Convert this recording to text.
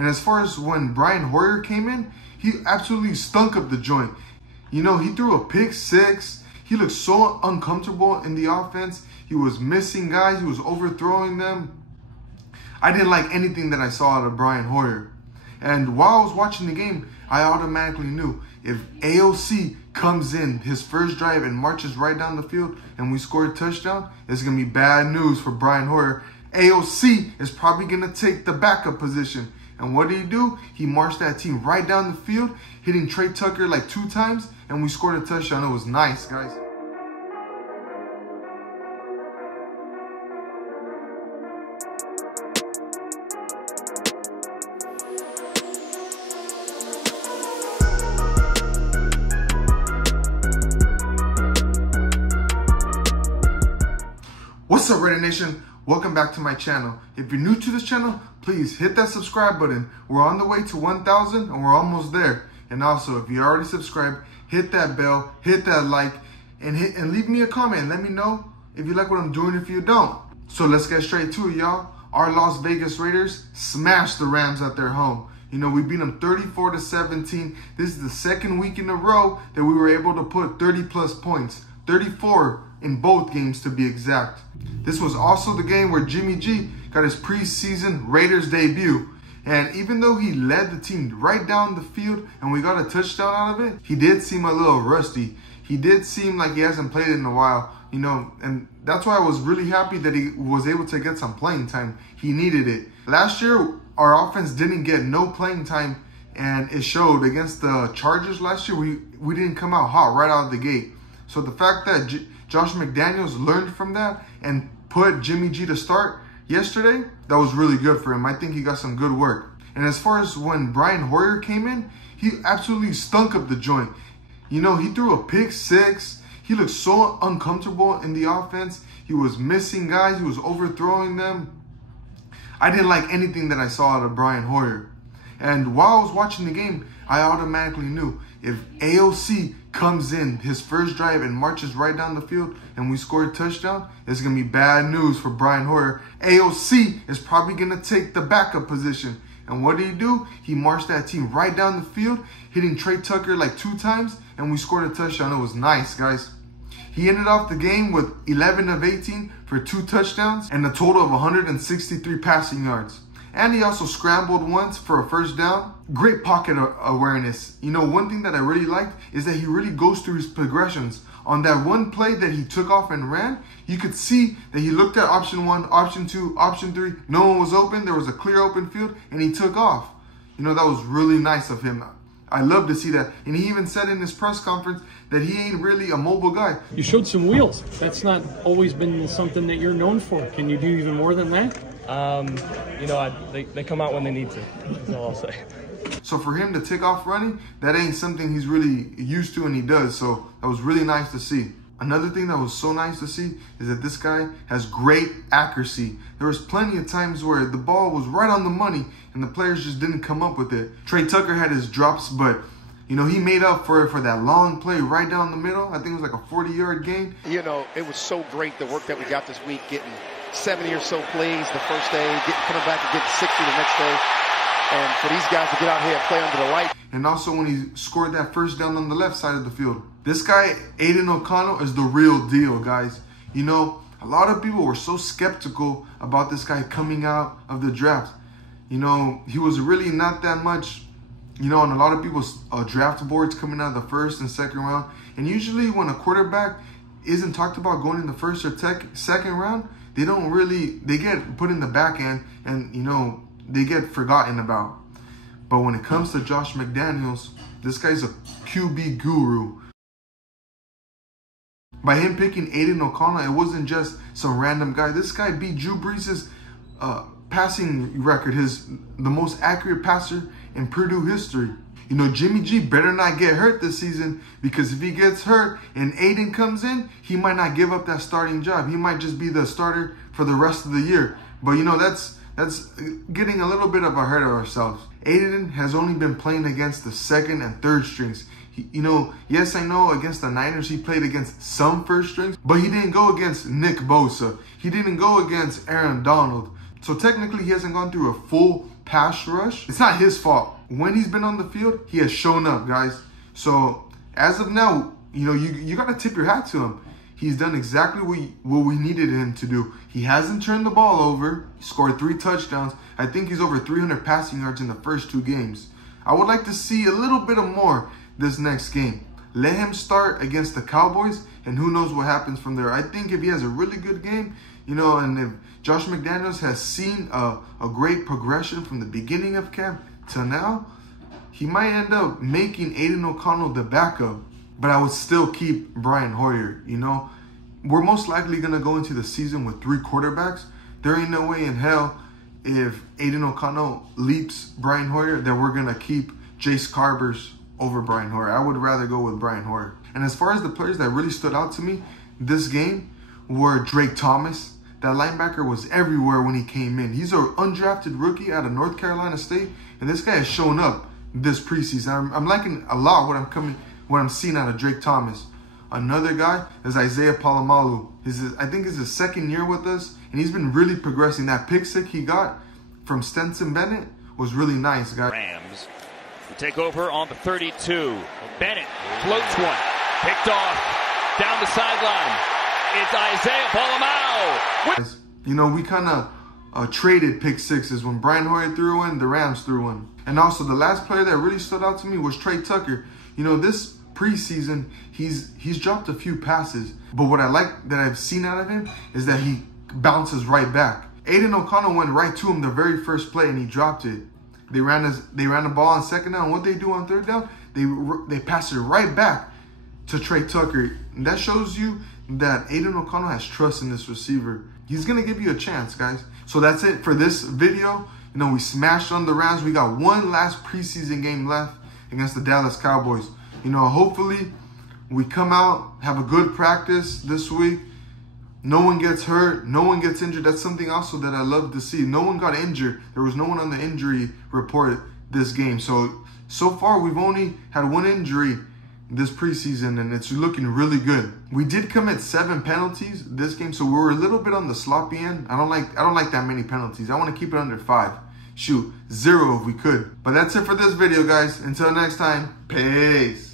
And as far as when Brian Hoyer came in, he absolutely stunk up the joint. You know, he threw a pick six. He looked so uncomfortable in the offense. He was missing guys. He was overthrowing them. I didn't like anything that I saw out of Brian Hoyer. And while I was watching the game, I automatically knew if AOC comes in his first drive and marches right down the field and we score a touchdown, it's going to be bad news for Brian Hoyer. AOC is probably going to take the backup position. And what did he do? He marched that team right down the field, hitting Trey Tucker like 2 times, and we scored a touchdown. It was nice, guys. What's up, Raider Nation? Welcome back to my channel. If you're new to this channel, please hit that subscribe button. We're on the way to 1,000 and we're almost there. And also, if you already subscribed, hit that bell, hit that like, and leave me a comment. Let me know if you like what I'm doing, if you don't. So let's get straight to it, y'all. Our Las Vegas Raiders smashed the Rams at their home. You know, we beat them 34-17. This is the second week in a row that we were able to put 30+ points. 34 in both games, to be exact. This was also the game where Jimmy G got his preseason Raiders debut. And even though he led the team right down the field and we got a touchdown out of it, he did seem a little rusty. He did seem like he hasn't played in a while, you know, and that's why I was really happy that he was able to get some playing time. He needed it. Last year, our offense didn't get no playing time, and it showed against the Chargers last year. We didn't come out hot right out of the gate. So the fact that Josh McDaniels learned from that and put Jimmy G to start yesterday, that was really good for him. I think he got some good work. And as far as when Brian Hoyer came in, he absolutely stunk up the joint. You know, he threw a pick six. He looked so uncomfortable in the offense. He was missing guys. He was overthrowing them. I didn't like anything that I saw out of Brian Hoyer. And while I was watching the game, I automatically knew if AOC comes in his first drive and marches right down the field and we score a touchdown, it's going to be bad news for Brian Hoyer. AOC is probably going to take the backup position. And what did he do? He marched that team right down the field, hitting Trey Tucker like 2 times, and we scored a touchdown. It was nice, guys. He ended off the game with 11 of 18 for 2 touchdowns and a total of 163 passing yards. And he also scrambled once for a first down. Great pocket awareness. You know, one thing that I really liked is that he really goes through his progressions. On that one play that he took off and ran, you could see that he looked at option 1, option 2, option 3. No one was open. There was a clear open field, and he took off. You know, that was really nice of him. I love to see that. And he even said in his press conference that he ain't really a mobile guy. You showed some wheels. That's not always been something that you're known for. Can you do even more than that? You know, they come out when they need to. That's all I'll say. So for him to take off running, that ain't something he's really used to, and he does. So that was really nice to see. Another thing that was so nice to see is that this guy has great accuracy. There was plenty of times where the ball was right on the money and the players just didn't come up with it. Trey Tucker had his drops, but you know, he made up for it for that long play right down the middle. I think it was like a 40-yard gain. You know, it was so great, the work that we got this week, getting 70 or so plays the first day, coming back and getting 60 the next day. And for these guys to get out here and play under the light. And also when he scored that first down on the left side of the field. This guy, Aidan O'Connell, is the real deal, guys. You know, a lot of people were so skeptical about this guy coming out of the draft. You know, he was really not that much, you know, on a lot of people's draft boards coming out of the first and second round. And usually when a quarterback isn't talked about going in the first or second round, they don't really, they get put in the back end and, you know, they get forgotten about. But when it comes to Josh McDaniels, this guy's a QB guru. By him picking Aidan O'Connell, it wasn't just some random guy. This guy beat Drew Brees' passing record, the most accurate passer in Purdue history. You know, Jimmy G better not get hurt this season, because if he gets hurt and Aidan comes in, he might not give up that starting job. He might just be the starter for the rest of the year. But you know, that's getting a little bit ahead of ourselves. Aidan has only been playing against the second and third strings. You know, yes, I know against the Niners he played against some first strings, but he didn't go against Nick Bosa. He didn't go against Aaron Donald. So technically he hasn't gone through a full pass rush. It's not his fault. When he's been on the field, he has shown up, guys. So as of now, you know, you got to tip your hat to him. He's done exactly what we needed him to do. He hasn't turned the ball over. He scored 3 touchdowns. I think he's over 300 passing yards in the first 2 games. I would like to see a little bit of more this next game. Let him start against the Cowboys, and who knows what happens from there. I think if he has a really good game, you know, and if Josh McDaniels has seen a great progression from the beginning of camp to now, he might end up making Aidan O'Connell the backup. But I would still keep Brian Hoyer, you know. We're most likely going to go into the season with 3 quarterbacks. There ain't no way in hell if Aidan O'Connell leaps Brian Hoyer that we're going to keep Jace Carbers over Brian Hoyer. I would rather go with Brian Hoyer. And as far as the players that really stood out to me this game were Drake Thomas. That linebacker was everywhere when he came in. He's an undrafted rookie out of North Carolina State, and this guy has shown up this preseason. I'm liking a lot what I'm seeing out of Drake Thomas. Another guy is Isaiah Palomalu. I think it's his 2nd year with us, and he's been really progressing. That pick six he got from Stetson Bennett was really nice, guys. Rams will take over on the 32. Bennett floats one, picked off down the sideline. It's Isaiah Palomalu. You know, we kind of traded pick sixes. When Brian Hoyer threw one, the Rams threw one. And also the last player that really stood out to me was Trey Tucker. You know, this preseason, he's dropped a few passes, but what I like that I've seen out of him is that he bounces right back. Aidan O'Connell went right to him the very first play and he dropped it. They ran the ball on 2nd down. What they do on 3rd down, they pass it right back to Trey Tucker. And that shows you that Aidan O'Connell has trust in this receiver. He's gonna give you a chance, guys. So that's it for this video. You know, we smashed on the Rams. We got one last preseason game left against the Dallas Cowboys. You know, hopefully we come out, have a good practice this week. No one gets hurt. No one gets injured. That's something also that I love to see. No one got injured. There was no one on the injury report this game. So far, we've only had 1 injury this preseason, and it's looking really good. We did commit 7 penalties this game, so we were a little bit on the sloppy end. I don't like that many penalties. I want to keep it under 5. Shoot, 0 if we could. But that's it for this video, guys. Until next time, peace.